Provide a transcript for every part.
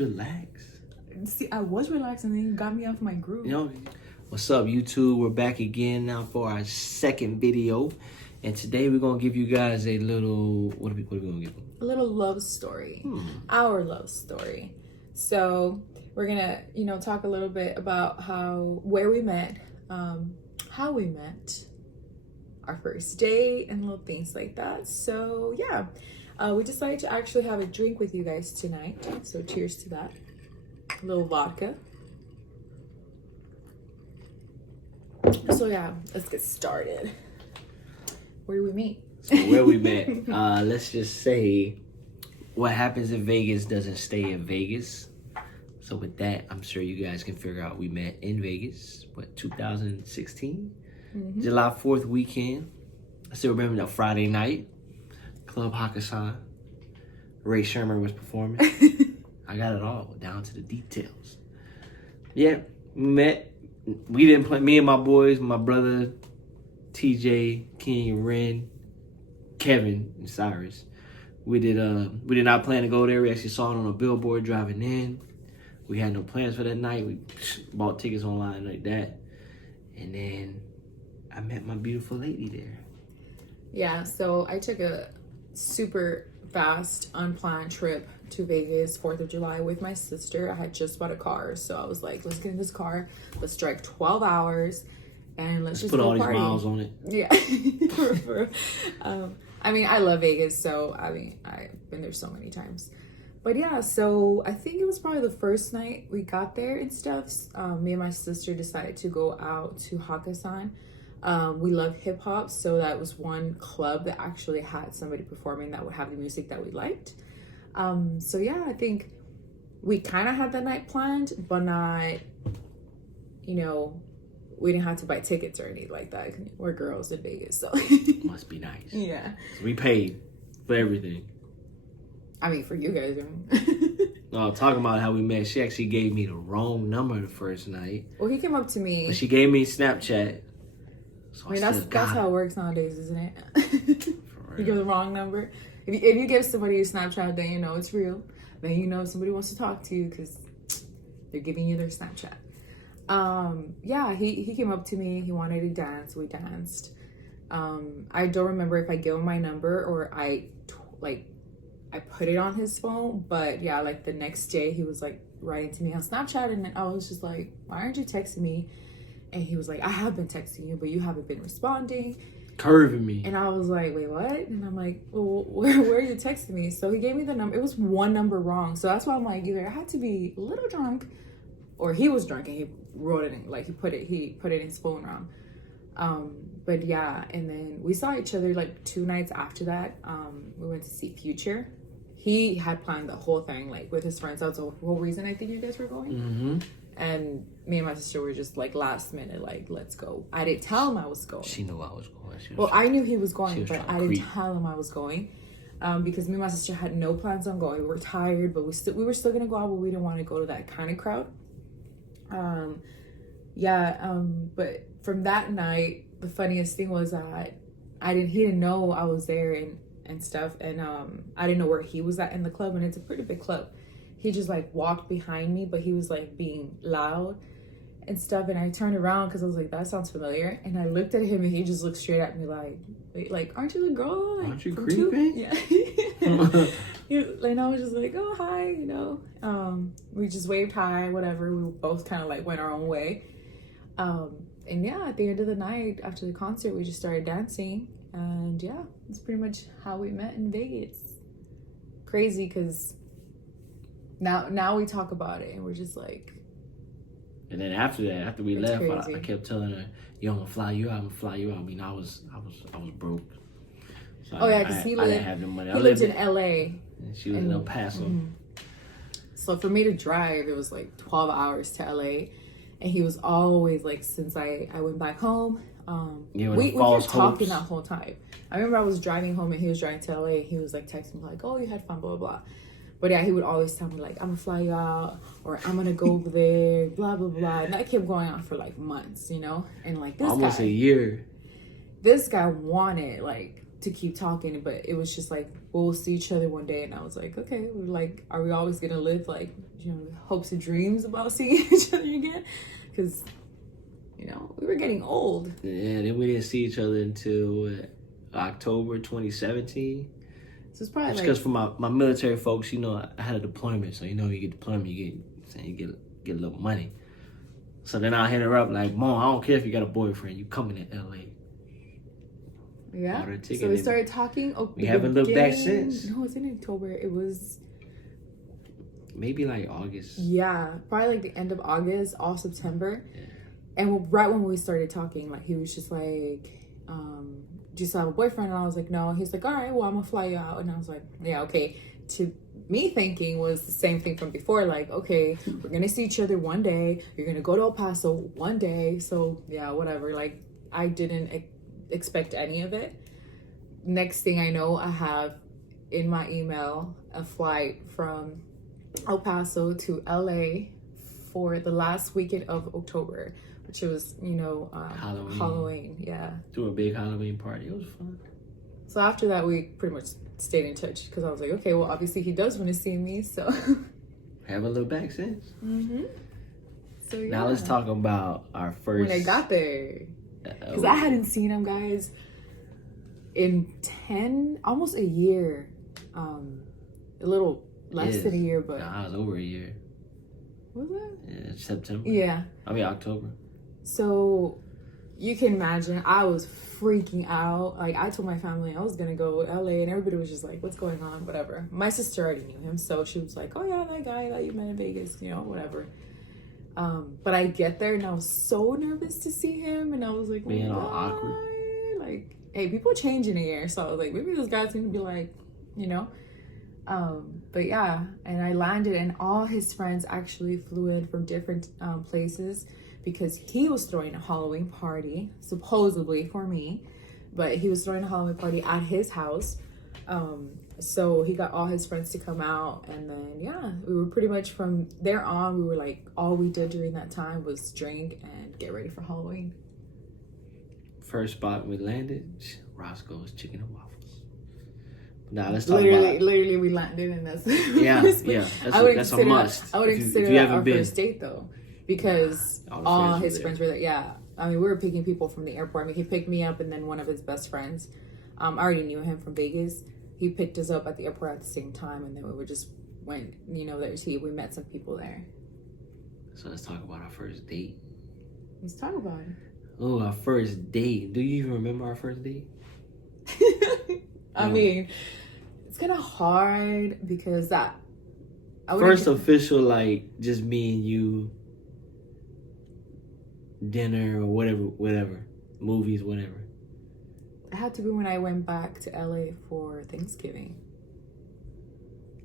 relax. See, I was relaxed and then you got me off my groove. You know, what's up, YouTube? We're back again now for our second video. And today we're going to give you guys a little, what are we going to give them? A little love story. Our love story. So we're going to, talk a little bit about where we met, how we met, our first date, and little things like that. So yeah, we decided to actually have a drink with you guys tonight. So cheers to that. A little vodka. So yeah, let's get started. Where do we meet? So where we met, let's just say what happens in Vegas doesn't stay in Vegas. So with that, I'm sure you guys can figure out we met in Vegas, 2016? July 4th weekend. I still remember that Friday night, Club Hakkasan. Ray Sherman was performing. I got it all down to the details. Yeah, we met. We didn't play. Me and my boys, my brother, TJ, King, Ren, Kevin, and Cyrus. We did not plan to go there. We actually saw it on a billboard driving in. We had no plans for that night. We bought tickets online like that. And then I met my beautiful lady there. Yeah, so I took a super fast, unplanned trip to Vegas, 4th of July with my sister. I had just bought a car, so I was like, let's get in this car, let's drive 12 hours, and let's just put all party. These miles on it. Yeah. I mean, I love Vegas, so I mean, I've been there so many times. But yeah, so I think it was probably the first night we got there and stuff. Me and my sister decided to go out to Hakkasan. We love hip hop, so that was one club that actually had somebody performing that would have the music that we liked. So yeah, I think we kind of had that night planned, but not, we didn't have to buy tickets or anything like that. We're girls in Vegas, so. Must be nice. Yeah. So we paid for everything. I mean, for you guys. No, talking about how we met, she actually gave me the wrong number the first night. Well, he came up to me. But she gave me Snapchat. So I mean, that's how it works nowadays, isn't it? You give the wrong number. If you give somebody a Snapchat, then you know it's real. Then you know somebody wants to talk to you because they're giving you their Snapchat. Yeah, he came up to me. He wanted to dance. We danced. I don't remember if I gave him my number or I put it on his phone. But yeah, like the next day he was like writing to me on Snapchat, and I was just like, why aren't you texting me? And he was like, I have been texting you, but you haven't been responding. Curving me. And I was like, wait, what? And I'm like, well, where are you texting me? So he gave me the number. It was one number wrong. So that's why I'm like, either I had to be a little drunk or he was drunk and he wrote it in, like he put it in his phone wrong. But yeah, and then we saw each other like 2 nights after that. We went to see Future. He had planned the whole thing like with his friends. That was the whole reason I think you guys were going. And me and my sister were just like last minute, like, let's go. I didn't tell him I was going. She knew I was going. I knew he was going, but I didn't tell him I was going. Because me and my sister had no plans on going. We were tired, but we were still gonna go out, but we didn't want to go to that kind of crowd. But from that night, the funniest thing was that he didn't know I was there and stuff, and I didn't know where he was at in the club, and it's a pretty big club. He just like walked behind me, but he was like being loud and stuff, and I turned around because I was like, that sounds familiar, and I looked at him and he just looked straight at me like aren't you the girl? Like, aren't you creeping? Yeah. And I was just like, oh, hi, we just waved hi, whatever. We both kind of like went our own way. And yeah, at the end of the night after the concert, we just started dancing, and yeah, it's pretty much how we met in Vegas. Crazy, because now we talk about it and we're just like. And then after we left, I kept telling her, yo, I'm gonna fly you out. I mean, I was broke. So because he didn't have the money. He lived in LA. And she was in El Paso. So for me to drive, it was like 12 hours to LA. And he was always like, since I went back home, we kept talking that whole time. I remember I was driving home and he was driving to LA. And he was like texting me like, oh, you had fun, blah, blah, blah. But yeah, he would always tell me like, I'm gonna fly you out, or I'm gonna go over there, blah, blah, blah. And that kept going on for like months, And like this almost a year. This guy wanted like to keep talking, but it was just like, we'll see each other one day. And I was like, okay, we're like, are we always gonna live like, you know, hopes and dreams about seeing each other again? Because, you know, we were getting old. Yeah, then we didn't see each other until October 2017. So it's probably because for my military folks, you know, I had a deployment, so you know, you get deployment, you get a little money. So then I'll hit her up like, Mom, I don't care if you got a boyfriend, you coming to LA. Yeah. So we started talking. We haven't looked back since. No, it's in October. It was maybe like August. Yeah, probably like the end of August, all September. Yeah. And right when we started talking, like he was just like, do you still have a boyfriend? And I was like, no. He's like, all right, well, I'm gonna fly you out. And I was like, yeah, okay. To me, thinking was the same thing from before. Like, okay, we're gonna see each other one day. You're gonna go to El Paso one day. So yeah, whatever. Like, I didn't expect any of it. Next thing I know, I have in my email a flight from El Paso to LA for the last weekend of October, which was, you know, Halloween. Yeah. Do a big Halloween party. It was fun. So after that, we pretty much stayed in touch because I was like, okay, well, obviously he does want to see me, so. Haven't looked back since. Mm-hmm. So yeah. Now let's talk about our first. When I got there. Because I hadn't seen him, guys, in almost a year. A little less than a year, but. Nah, it was over a year. Was it? Yeah, September. Yeah. I mean, October. So you can imagine, I was freaking out. Like, I told my family I was going to go to LA, and everybody was just like, what's going on? Whatever. My sister already knew him, so she was like, oh, yeah, that guy that you met in Vegas, you know, whatever. But I get there and I was so nervous to see him, and I was like, being all awkward. Like, hey, people change in a year, so I was like, maybe this guy's gonna be like, you know. But yeah, and I landed, and all his friends actually flew in from different places because he was throwing a Halloween party, supposedly for me, but he was throwing a Halloween party at his house. So he got all his friends to come out, and then yeah, we were pretty much from there on, we were like, all we did during that time was drink and get ready for Halloween. First spot we landed, Roscoe's Chicken and Waffles. Now let's talk about. Literally, we landed, and that's yeah. That's a must. I would consider that our first date though, because all his friends were there. Yeah, I mean, we were picking people from the airport. I mean, he picked me up, and then one of his best friends. I already knew him from Vegas. He picked us up at the airport at the same time, and then we went, you know, we met some people there. So let's talk about our first date. Let's talk about it. Oh, our first date. Do you even remember our first date? I mean, it's kind of hard because first official, like, just me and you, dinner or whatever, movies, whatever. It had to be when I went back to LA for Thanksgiving.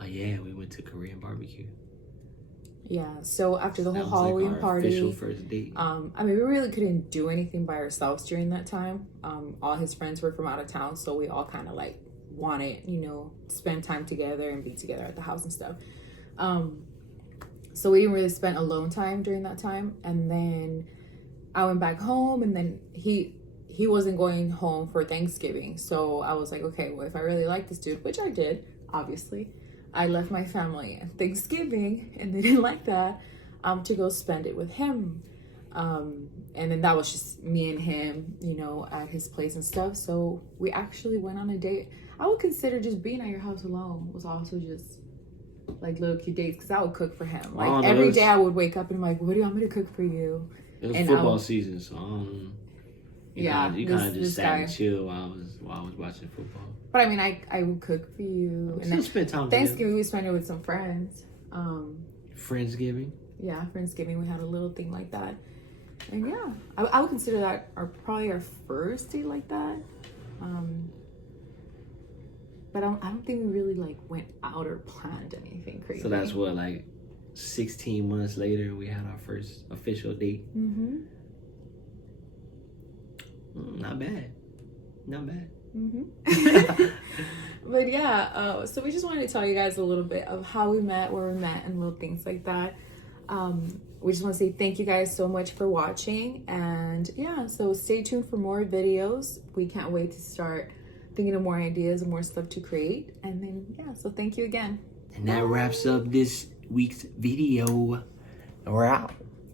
Oh yeah, we went to Korean barbecue. Yeah, so after the whole Halloween party, official first date. I mean, we really couldn't do anything by ourselves during that time. All his friends were from out of town, so we all kind of like wanted, you know, spend time together and be together at the house and stuff. So we didn't really spend alone time during that time, and then I went back home, and then he wasn't going home for Thanksgiving. So I was like, okay, well, if I really like this dude, which I did, obviously, I left my family at Thanksgiving, and they didn't like that, to go spend it with him. And then that was just me and him, you know, at his place and stuff. So we actually went on a date. I would consider just being at your house alone was also just like little cute dates, because I would cook for him. Like every day I would wake up and I'm like, what do you want me to cook for you? It was football season, so you kind of just sat and chill while I was watching football. But I mean, I would cook for you. And spend time Thanksgiving together. we spent it with some friends. Friendsgiving. Yeah, Friendsgiving, we had a little thing like that. And yeah, I would consider that probably our first date like that. But I don't think we really like went out or planned anything crazy. So that's what, like 16 months later, we had our first official date. Mm-hmm. Not bad. Mm-hmm. But yeah, so we just wanted to tell you guys a little bit of how we met, where we met, and little things like that. We just want to say thank you guys so much for watching, and yeah, so stay tuned for more videos. We can't wait to start thinking of more ideas and more stuff to create. And then, yeah, so thank you again. And that wraps up this week's video. We're out.